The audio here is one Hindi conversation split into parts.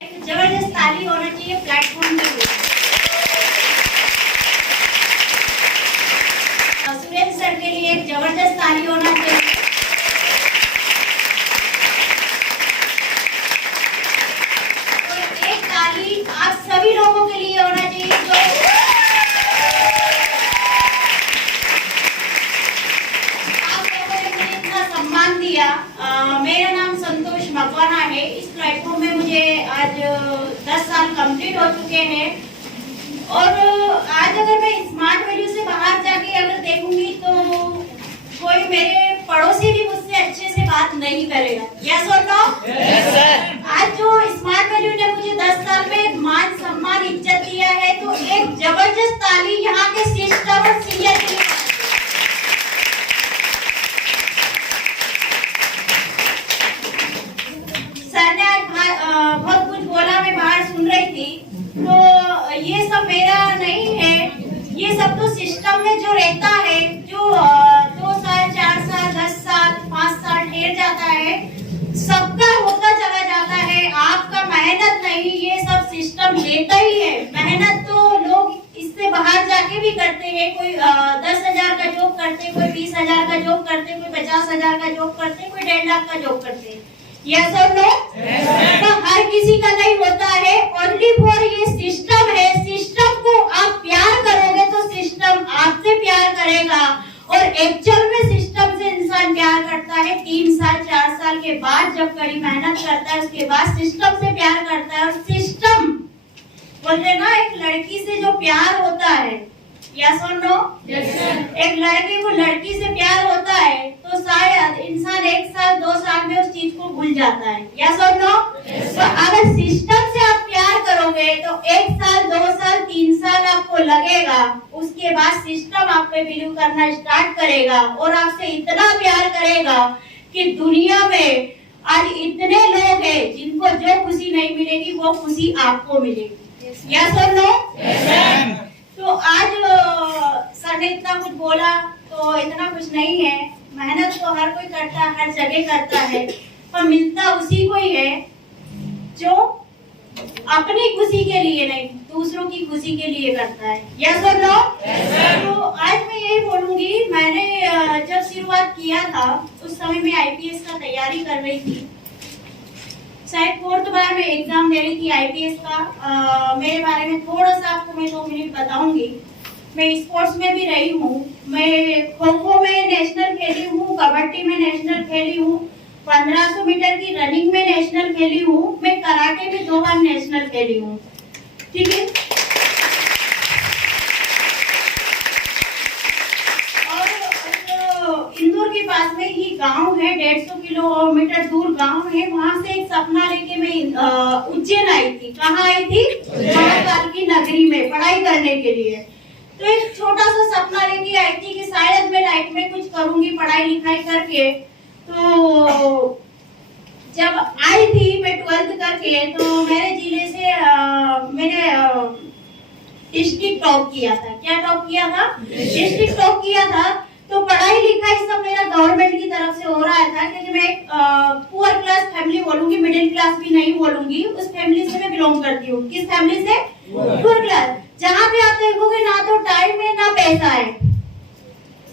जबरदस्त ताली होना चाहिए प्लेटफॉर्म के लिए। सुरेंद्र सर के लिए एक जबरदस्त ताली होना चाहिए। और एक ताली आप सभी लोगों के लिए होना चाहिए जो आप लोगों ने मुझे इतना सम्मान दिया। मेरा नाम संतोष मकवाना है। इस प्लेटफॉर्म में मुझे आज 10 साल कंप्लीट हो चुके हैं और आज अगर मैं स्मार्ट वैल्यू से बाहर जाके अगर देखूंगी तो कोई मेरे पड़ोसी भी मुझसे अच्छे से बात नहीं करेगा। यस और नो? Yes sir. आज जो स्मार्ट वैल्यू ने मुझे 10 साल में मान सम्मान इज्जत दिया है तो एक जबरदस्त ताली यहाँ के सिस्टर और सीनियर के लिए। सर ने आज बहुत कुछ बोला, मैं बाहर सुन रही थी। तो ये सब मेरा नहीं है, ये सब तो सिस्टम में जो रहता है, जो 2 साल 4 साल 10 साल 5 साल ठहर जाता है, सबका होता चला जाता है। आपका मेहनत नहीं, ये सब सिस्टम लेता ही है। मेहनत तो लोग इससे बाहर जाके भी करते हैं। कोई 10,000 का जॉब करते, कोई 20,000 का जॉब करते, कोई 50,000 का जॉब करते, कोई 1.5 लाख का जॉब करते। यस और नो? तो हर किसी का नहीं होता है। ओनली फॉर ये सिस्टम है। सिस्टम को आप प्यार करोगे तो सिस्टम आपसे प्यार करेगा और एक्चुअल में सिस्टम से इंसान प्यार करता है 3 साल 4 साल के बाद, जब कड़ी मेहनत करता है उसके बाद सिस्टम से प्यार करता है। और सिस्टम बोलते हैं ना, एक लड़की से जो प्यार होता है, यस और नो? एक लड़के को लड़की से प्यार होता है तो शायद इंसान 1 साल 2 साल में उस चीज को भूल जाता है। यस और नो? तो अगर सिस्टम से आप प्यार करोगे तो 1 साल 2 साल 3 साल आपको लगेगा, उसके बाद सिस्टम आप पे बिलीव करना स्टार्ट करेगा और आपसे इतना प्यार करेगा कि दुनिया में आज इतने लोग हैं जिनको जो खुशी नहीं मिलेगी वो खुशी आपको मिलेगी। यस और नो? तो आज सर ने इतना कुछ बोला तो इतना कुछ नहीं है। मेहनत तो हर कोई करता है, हर जगह करता है, पर मिलता उसी को ही है जो अपनी खुशी के लिए नहीं, दूसरों की खुशी के लिए करता है। यस और नो? तो आज मैं यही बोलूंगी, मैंने जब शुरुआत किया था उस समय मैं आईपीएस का तैयारी कर रही थी। शायद 4th बार में एग्जाम दे रही थी आईपीएस का। मेरे बारे में थोड़ा सा आपको मैं 2 मिनट बताऊंगी। मैं स्पोर्ट्स में भी रही हूँ। मैं खो खो में नेशनल खेली हूँ, कबड्डी में नेशनल खेली हूँ, 1500 मीटर की रनिंग में नेशनल खेली हूँ, मैं कराटे में 2 बार नेशनल खेली हूँ। ठीक है। इंदौर के पास में ही गांव है, 150 किलोमीटर दूर गांव है। वहां से एक सपना लेके मैं उज्जैन आई थी। कहाँ आई थी? महाकाल की नगरी में पढ़ाई करने के लिए। तो एक छोटा सा सपना लेके आई थी कि शायद मैं लाइफ में कुछ करूंगी पढ़ाई लिखाई करके। तो जब आई थी मैं 12th करके, तो मेरे जिले से मैंने डिस्ट्रिक्ट टॉप किया था। क्या टॉप किया था? डिस्ट्रिक्ट टॉप किया था। तो पढ़ाई लिखाई सब मेरा गवर्नमेंट की तरफ से हो रहा था, क्योंकि मैं पुअर क्लास फैमिली बोलूंगी, मिडिल क्लास भी नहीं बोलूंगी, उस फैमिली से मैं बिलोंग करती हूँ। किस फैमिली से? Poor class. जहाँ पे आप देखोगे ना तो टाइम है ना पैसा है,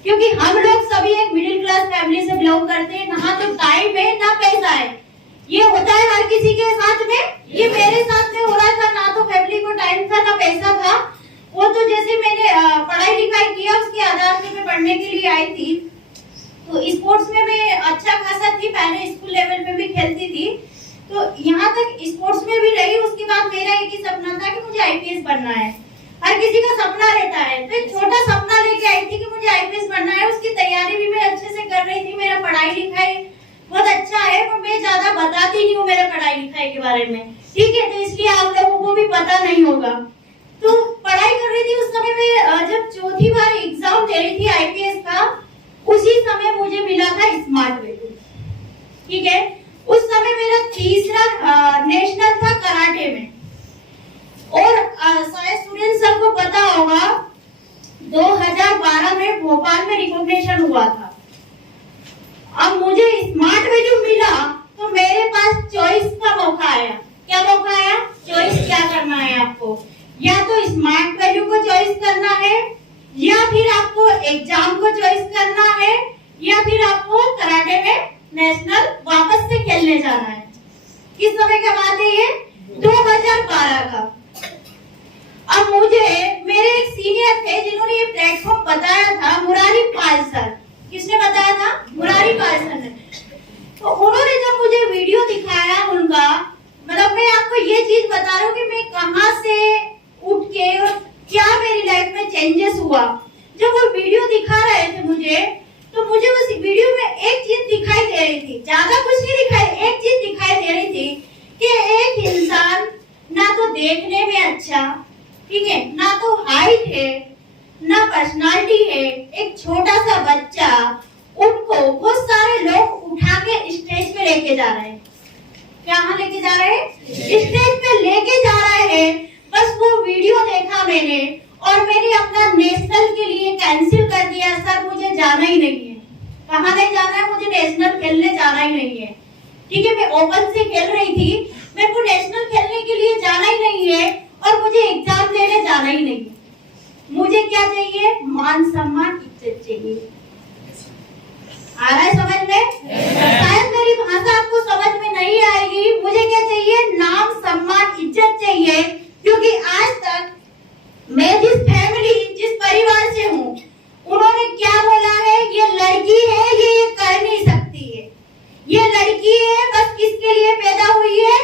क्योंकि हम लोग सभी एक मिडिल क्लास फैमिली से बिलोंग करते हैं। ना तो टाइम है ना पैसा है। ये होता है हर किसी के साथ में, ये मेरे साथ में हो रहा था। ना तो फैमिली को टाइम था ना पैसा था। वो तो जैसे मैंने पढ़ाई लिखाई किया उसके आधार पे मैं पढ़ने के लिए आई थी। तो स्पोर्ट्स में मैं अच्छा खासा थी, पहले स्कूल लेवल पे भी खेलती थी। तो यहाँ तक स्पोर्ट्स में भी रही। उसके बाद मेरा एक ही सपना था कि मुझे आईपीएस बनना है। हर किसी का सपना रहता है। तो एक छोटा सपना लेके आई थी कि मुझे आईपीएस बनना है। उसकी तैयारी भी मैं अच्छे से कर रही थी। मेरा पढ़ाई लिखाई बहुत अच्छा है, पर मैं ज्यादा बताती नहीं हूँ मेरे पढ़ाई लिखाई के बारे में। ठीक है, तो इसलिए आप लोगों को भी पता नहीं होगा। तो पढ़ाई कर रही थी उस समय में। जब 4थी बार एग्जाम दे रही थी आईपीएस का, उसी समय मुझे मिला था स्मार्ट वैल्यू। ठीक है। उस समय मेरा 3रा नेशनल था कराटे में। और शायद सुरेंद्र सर को पता होगा 2012 में भोपाल में रिकॉग्निशन हुआ था। अब मुझे स्मार्ट वैल्यू मिला तो मेरे पास चॉइस का मौका आया। क्या मौका आया? चॉइस करना है, या फिर आपको एग्जाम को चॉइस करना है, या फिर आपको कराटे में नेशनल वापस से खेलने जाना है। किस समय का बात है ये? 2012 का। अब मुझे मेरे एक सीनियर थे जिन्होंने ये प्लेटफॉर्म बताया था, मुरारी पाल सर। किसने बताया था? मुरारी पाल सर ने। तो उन्होंने जब मुझे वीडियो दिखाया उनका, मतलब मैं आपको ये चीज बता रहा हूँ कि मैं कहां से उठ के और क्या मेरी लाइफ में चेंजेस हुआ। जब वो वीडियो दिखा रहे थे मुझे, तो मुझे उस वीडियो में एक चीज दिखाई दे रही थी, ज्यादा कुछ नहीं दिखाई, एक चीज दिखाई दे रही थी कि एक इंसान ना तो देखने में अच्छा, ठीक है, ना तो हाइट है, ना पर्सनालिटी है, एक छोटा सा बच्चा, उनको बहुत सारे लोग उठा के स्टेज पे लेके जा रहे हैं। कहाँ लेके जा रहे हैं? स्टेज पे लेके जा रहे हैं। बस वो वीडियो देखा मैंने और मैंने अपना नेशनल के लिए कैंसिल कर दिया। सर मुझे जाना ही नहीं है। कहाँ नहीं जाना है? मुझे नेशनल खेलने जाना ही नहीं है। ठीक है, मैं ओपन से खेल रही थी, मेरे को नेशनल खेलने के लिए जाना ही नहीं है और मुझे एग्जाम देने जाना ही नहीं है। मुझे क्या चाहिए? मान सम्मान इज्जत चाहिए। आ रहा है समझ में? शायद मेरी भाषा आपको समझ में नहीं आएगी। मुझे क्या चाहिए? नाम सम्मान इज्जत चाहिए, क्योंकि आज तक मैं जिस फैमिली, जिस परिवार से हूँ, उन्होंने क्या बोला है? ये लड़की है, ये कर नहीं सकती है। ये लड़की है, बस किसके लिए पैदा हुई है?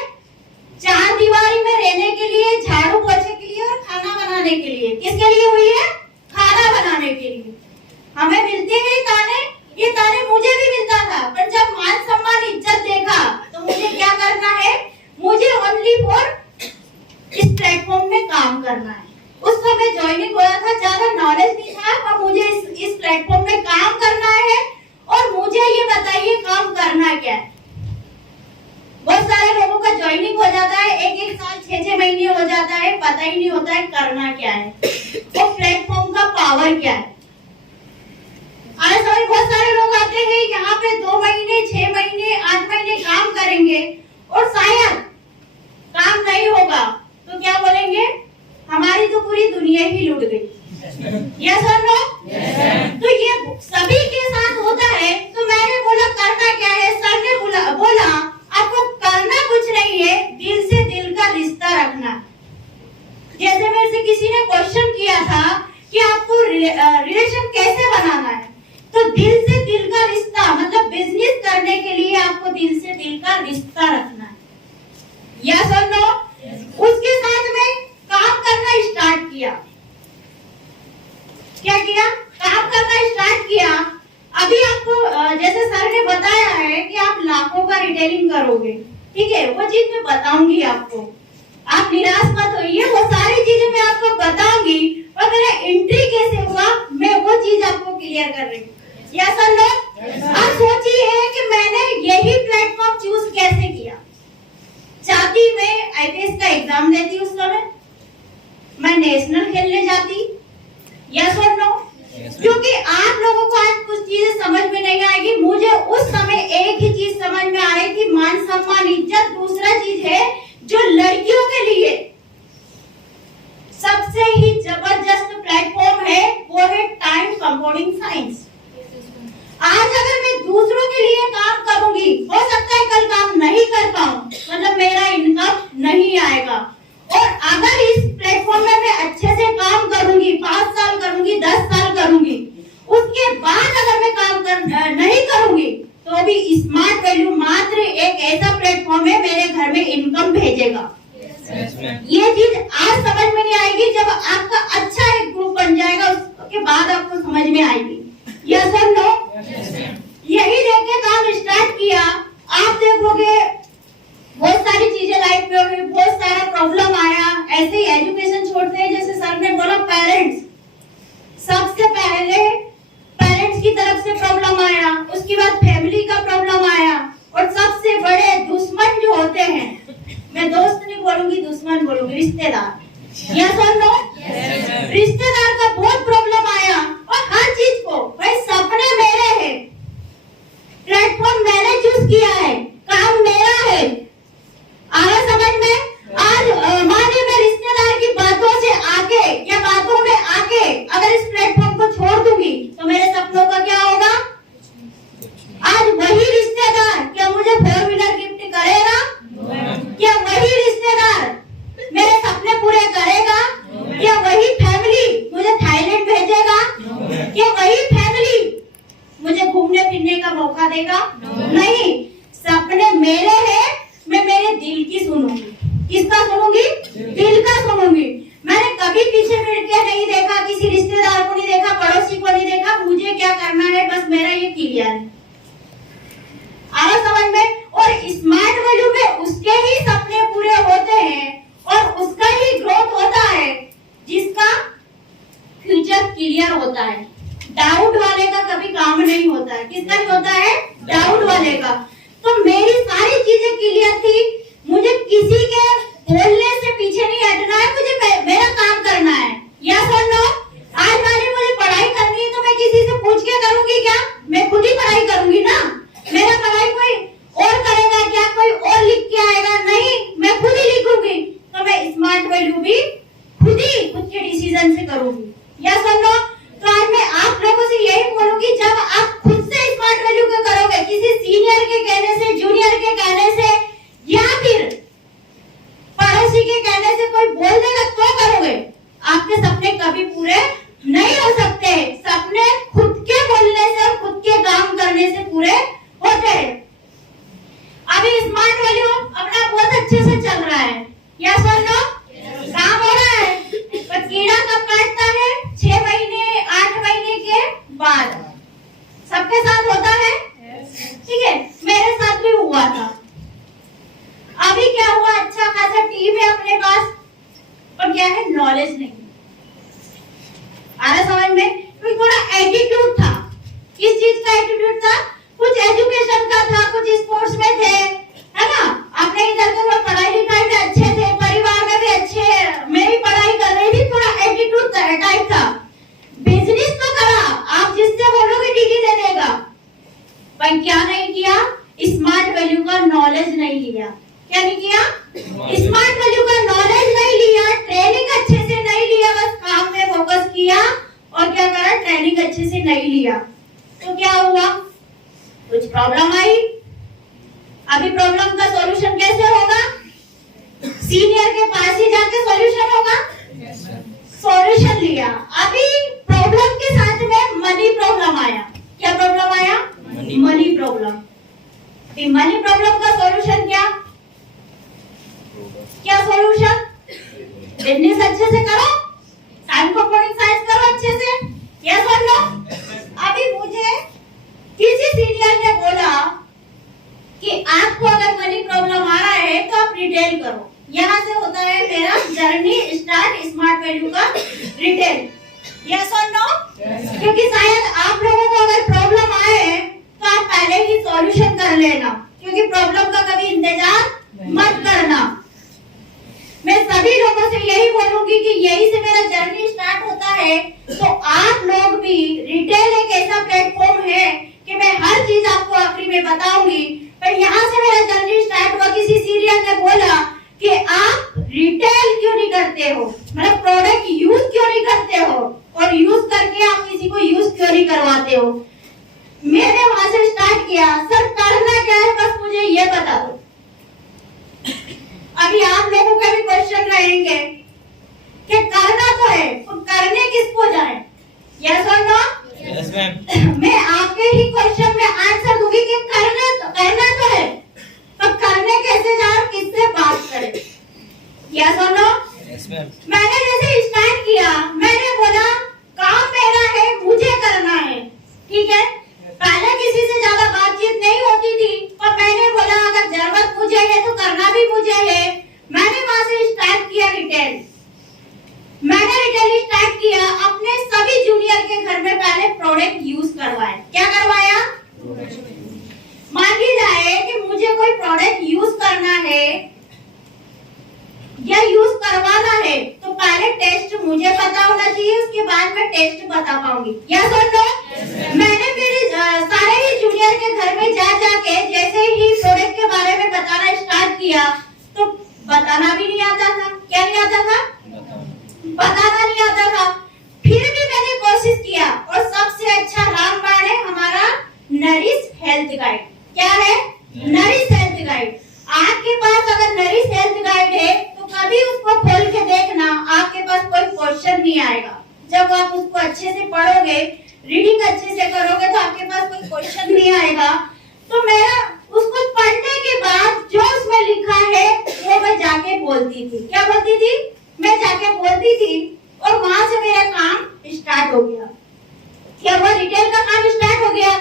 चार दीवारी में रहने के लिए, झाड़ू पोछे के लिए और खाना बनाने के लिए। किसके लिए हुई है? खाना बनाने के लिए। हमें मिलते हैं ताने, ये ताने मुझे भी मिलता था, पर जब मान सम्मान इज्जत देखा तो मुझे क्या करना है? मुझे ओनली फॉर इस प्लेटफॉर्म में काम करना है। उस समय ज्वाइनिंग हुआ था, ज्यादा नॉलेज नहीं था, अब मुझे इस प्लेटफॉर्म में काम करना है। और मुझे ये बताइए काम करना क्या है? बहुत सारे लोगों का ज्वाइनिंग हो जाता है, एक साल 6 महीने हो जाता है, पता ही नहीं होता है करना क्या है, वो प्लेटफॉर्म का पावर क्या है। आज समय बहुत सारे लोग आते हैं यहाँ पे 2 महीने, 6 महीने, 8 महीने काम करेंगे और शायद काम नहीं होगा तो क्या बोलेंगे? हमारी तो पूरी दुनिया ही लुट गई। यस और नो? तो ये सभी के साथ होता है। तो मैंने बोला करना क्या है? सर ने बोला आपको करना कुछ नहीं है, दिल से दिल का रिश्ता रखना। जैसे मेरे से किसी ने क्वेश्चन किया था कि आपको रिलेशन कैसे बनाना है, तो दिल से दिल का रिश्ता, मतलब बिजनेस करने के लिए आपको दिल से दिल का रिश्ता रखना है। यस और नो? उसके साथ में काम करना स्टार्ट किया। क्या किया? काम करना स्टार्ट किया। अभी आपको जैसे सर ने बताया है कि आप लाखों का रिटेलिंग करोगे, ठीक है, वो चीज मैं बताऊंगी आपको। आप निराश मत होइए, वो सारी चीजें मैं आपको बताऊंगी। और मेरा एंट्री कैसे हुआ, मैं वो चीज आपको क्लियर कर रही हूँ। यस और नो? अब सोचिए कि मैंने यही प्लेटफॉर्म चूज कैसे किया। चाहती मैं आईपीएस का एग्जाम देती, उस समय मैं नेशनल खेलने जाती। यस और नो? क्योंकि आप लोगों को आज कुछ चीजें समझ में नहीं आएगी, मुझे उस समय एक ही चीज समझ में आ रही थी, मान सम्मान इज्जत। दूसरा चीज है जो लड़कियों के लिए सबसे ही जबरदस्त प्लेटफॉर्म है, वो है टाइम कंपाउंडिंग साइंस। आज अगर मैं दूसरों के लिए काम करूंगी, हो सकता है कल काम नहीं कर पाऊं, मतलब मेरा इनकम नहीं आएगा। और अगर इस प्लेटफॉर्म में मैं अच्छे से काम करूंगी, 5 साल करूंगी, 10 साल करूंगी, उसके बाद अगर मैं काम नहीं करूंगी, तो भी स्मार्ट वैल्यू मात्र एक ऐसा प्लेटफॉर्म है मेरे घर में इनकम भेजेगा। ये चीज आज समझ में नहीं आएगी, जब आपका अच्छा एक ग्रुप बन जाएगा उसके बाद आपको समझ में आएगी। यस और नो? यही देख के काम स्टार्ट किया। आप देखोगे बहुत सारी चीजें लाइफ में हुई, बहुत सारा प्रॉब्लम आया। ऐसे ही एजुकेशन छोड़ते हैं, जैसे सर ने बोला पेरेंट्स, सबसे पहले पेरेंट्स की तरफ से प्रॉब्लम आया, उसके बाद फैमिली का प्रॉब्लम आया, और सबसे बड़े दुश्मन जो होते हैं, मैं दोस्त नहीं बोलूंगी, दुश्मन बोलूंगी, रिश्तेदार। यस और नो? रिश्तेदार का बहुत प्रॉब्लम आया। और हर चीज को भाई सपने मेरे हैं, प्लेटफॉर्म मैंने चूज किया है, काम मेरा है। आया समझ में? आज मानिए मैं रिश्तेदार की बातों से आके या बातों में आके मुझे क्या करना है, बस मेरा ये क्लियर है। आ रहा समझ में? और स्मार्ट वैल्यू में उसके ही सपने पूरे होते हैं और उसका ही ग्रोथ होता है जिसका फ्यूचर क्लियर होता है। डाउट वाले का कभी काम नहीं होता है। किसका नहीं होता है? डाउट वाले का। तो मेरी सारी चीजें क्लियर थी, मुझे किसी के बोलने से पीछे नहीं हटना है, मुझे मेरा काम करना है। यस और नो? आज वाली मुझे पढ़ाई करनी है तो मैं किसी से पूछ के करूंगी क्या? मैं खुद ही पढ़ाई करूंगी ना। मेरा पढ़ाई कोई और करेगा क्या? कोई और लिख के आएगा? नहीं, मैं खुद ही लिखूंगी। तो मैं स्मार्ट वैल्यू भी खुद के डिसीजन से करूंगी। यस और नो? तो आज मैं आप लोगों से यही बोलूंगी, जब आप खुद से स्मार्ट वैल्यू को करोगे, किसी सीनियर के कहने से, जूनियर के कहने से या फिर पड़ोसी के कहने से कोई बोल देगा तो करोगे, आपके सपने कभी पूरे नहीं हो सकते। सपने खुद के बोलने से और खुद के काम करने से पूरे होते हैं। अभी स्मार्ट वैल्यू अपना बहुत अच्छे से चल रहा है। यस और नो? काम हो रहा है। पर कीड़ा कब काटता है? 6 महीने 8 महीने के बाद। सबके साथ होता है? ठीक है, मेरे साथ भी हुआ था। अभी क्या हुआ, अच्छा खासा टीम है अपने पास, पर क्या है, नॉलेज नहीं। आ रहा समझ में? कोई थोड़ा एटीट्यूड था। किस चीज का एटीट्यूड था? कुछ एजुकेशन का था, कुछ स्पोर्ट्स में थे, है ना। अपने इधर तो पढ़ाई लिखाई में अच्छे थे, परिवार में भी अच्छे, मैं भी पढ़ाई कर रही थी, थोड़ा एटीट्यूड टाइप था। बिजनेस तो करा, आप जिससे बोलोगे डिग्री दे देगा, पर क्या नहीं किया? स्मार्ट वैल्यू का नॉलेज नहीं लिया। क्या नहीं किया? स्मार्ट वैल्यू का नॉलेज नहीं लिया, ट्रेनिंग अच्छे से नहीं लिया, बस काम में फोकस किया और क्या करा, ट्रेनिंग अच्छे से नहीं लिया। तो क्या हुआ? कुछ प्रॉब्लम आई। अभी प्रॉब्लम का सॉल्यूशन कैसे होगा? सीनियर के पास ही जाके सॉल्यूशन होगा। सॉल्यूशन लिया। अभी प्रॉब्लम के साथ में मनी प्रॉब्लम आया। क्या प्रॉब्लम आया? Money problem. मनी प्रॉब्लम का सॉल्यूशन क्या? क्या सॉल्यूशन? बिजनेस अच्छे से करो, टाइम कंपाउंडिंग साइंस करो अच्छे से। यस और नो? अभी मुझे किसी सीनियर ने बोला कि आपको अगर मनी प्रॉब्लम आ रहा है तो आप रिटेल करो। यहाँ से होता है मेरा जर्नी स्टार्ट स्मार्ट वैल्यू का, रिटेल। यस और नो? क्योंकि शायद आप लोगों को अगर प्रॉब्लम आए तो आप पहले ही सॉल्यूशन कर लेना, क्योंकि प्रॉब्लम का कभी इंतजार मत करना। मैं सभी लोगों से यही बोलूंगी कि यही से मेरा जर्नी स्टार्ट होता है। तो आप लोग भी, रिटेल एक ऐसा प्लेटफॉर्म है कि मैं हर चीज आपको आखिरी में बताऊंगी, पर यहाँ से मेरा जर्नी स्टार्ट हुआ। किसी सीनियर ने बोला कि आप रिटेल क्यों नहीं करते हो, मतलब प्रोडक्ट यूज क्यों नहीं करते हो, और यूज करके आप किसी को यूज क्यों नहीं करवाते हो। मैंने वहां से स्टार्ट किया, सर करना क्या है, बस मुझे ये बता दो। अभी आप लोगों के भी क्वेश्चन रहेंगे कि करना तो है, तो करने किसको जाए? यस और नो? Yes ma'am. मैं आपके ही क्वेश्चन में आंसर दूंगी कि करना तो है, पर करने कैसे जाए, किससे बात करें? यस और नो? Yes ma'am. मैंने जैसे स्टार्ट किया, मैंने बोला काम मेरा है, मुझे करना है। ठीक है, पहले किसी से ज्यादा बातचीत नहीं होती थी, पर मैंने बोला अगर जरूरत मुझे है तो करना भी मुझे है। मैंने वहां से स्टार्ट किया रिटेल। मैंने रिटेल स्टार्ट किया, अपने सभी जूनियर के घर में पहले प्रोडक्ट यूज करवाया। क्या करवाया? मान लीजिए कि मुझे कोई प्रोडक्ट यूज करना है या यूज करवाना है, तो पहले टेस्ट मुझे पता होना चाहिए, उसके बाद मैं टेस्ट बता पाऊंगी। यस और नो? मैंने मेरे सारे ही जूनियर के घर में जा जाके जैसे ही प्रोडक्ट के बारे में बताना स्टार्ट किया, तो बताना भी नहीं आता था। क्या नहीं आता था? बताना नहीं आता था। फिर भी मैंने कोशिश किया, और सबसे अच्छा रामबाण है हमारा नरिश हेल्थ गाइड। क्या है? Nourish health guide. आपके पास अगर नरिश हेल्थ गाइड है तो कभी उसको खोल के देखना, आपके पास कोई क्वेश्चन नहीं आएगा। जब आप उसको अच्छे से पढ़ोगे, रीडिंग अच्छे से करोगे, तो आपके पास कोई क्वेश्चन नहीं आएगा। तो मेरा उसको पढ़ने के बाद जो उसमें लिखा है वो मैं जाके बोलती थी। क्या बोलती थी? मैं जाके बोलती थी, और वहां से मेरा काम स्टार्ट हो गया। क्या वो रिटेल का काम स्टार्ट हो गया।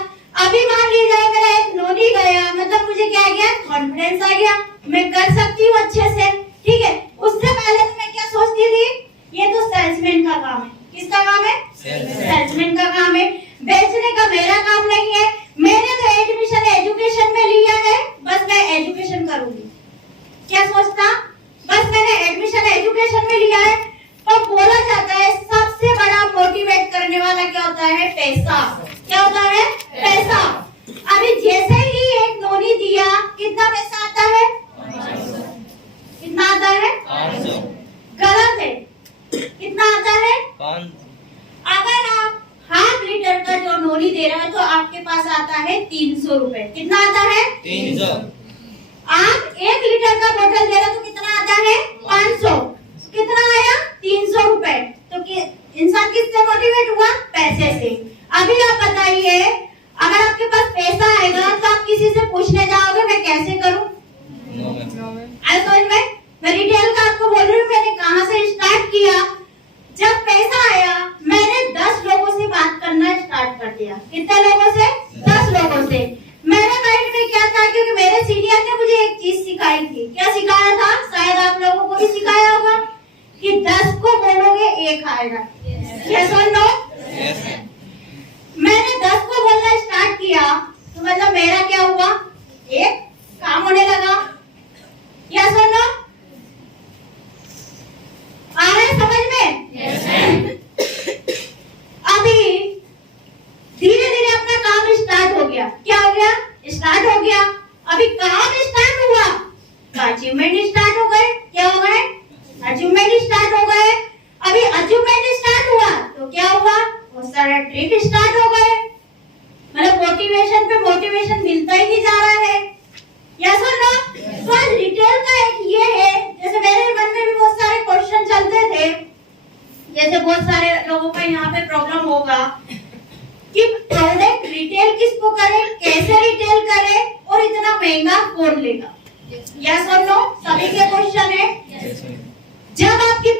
अभी मान लीजिए मेरा एक नोनी गया, मतलब मुझे क्या आ गया, कॉन्फिडेंस आ गया, मैं कर सकती हूँ अच्छे से, ठीक है। उससे पहले तो मैं क्या सोचती थी, ये तो सेल्समैन का काम है। किसका काम है? सेल्समैन का काम है, बेचने का मेरा काम नहीं है। मैंने तो एडमिशन एजुकेशन में लिया है, बस मैं एजुकेशन करूंगी। क्या सोचता, बस मैंने एडमिशन एजुकेशन में लिया है। तो बोला जाता है सबसे बड़ा मोटिवेट करने वाला क्या होता है, पैसा। क्या होता है, पैसा। अभी जैसे ही एक नोनी दिया, कितना पैसा आता है, कितना आता है, गलत है, कितना आता है, अगर आप हाफ लीटर का जो नोनी दे रहा है तो आपके पास आता है 300 रुपए। कितना आता है, 300। आप 1 लीटर का बोतल दे रहे हो तो कितना आता है, 500। कितना आया, 300 रुपए। तो इंसान किससे मोटिवेट हुआ, पैसे से। अभी आप बताइए, अगर आपके पास पैसा आएगा तो आप किसी से पूछने जाओगे मैं कैसे करूं, आई समझ में। मैं रिटेल का आपको बोल रही हूँ, मैंने कहां से स्टार्ट किया। जब पैसा आया मैंने 10 लोगों से बात करना स्टार्ट कर दिया। कितने लोगों से, 10 लोगों से। मेरे माइंड में क्या था, क्योंकि मेरे सीनियर ने मुझे एक चीज सिखाई थी। क्या सिखाया था, शायद आप लोगों को भी सिखाया होगा, कि 10 को बोलोगे 1 आएगा। यस और नो? मैंने 10 को बोलना स्टार्ट किया तो मतलब मेरा क्या हुआ, एक काम होने लगा। यस और नो? आ रहा है समझ में? अभी धीरे धीरे अपना काम स्टार्ट हो गया। क्या हो गया, स्टार्ट हो गया। अभी काम स्टार्ट हुआ तो अचीवमेंट स्टार्ट हो गए। क्या हो गए, अचीवमेंट स्टार्ट हो गए। अभी अचीवमेंट स्टार्ट हुआ तो क्या हुआ, बहुत सारे ट्रिक स्टार्ट हो गए। मतलब मोटिवेशन पे मोटिवेशन मिलता ही नहीं जा रहा है। यस और नो? तो आज रिटेल का एक ये है, जैसे मेरे मन में भी बहुत सारे क्वेश्चन चलते थे, जैसे बहुत सारे लोगों का यहाँ पे प्रॉब्लम होगा कि प्रोडक्ट रिटेल किसको करे, कैसे रिटेल करे, और इतना महंगा कौन लेगा। यस और नो? सभी के क्वेश्चन है। जब आपके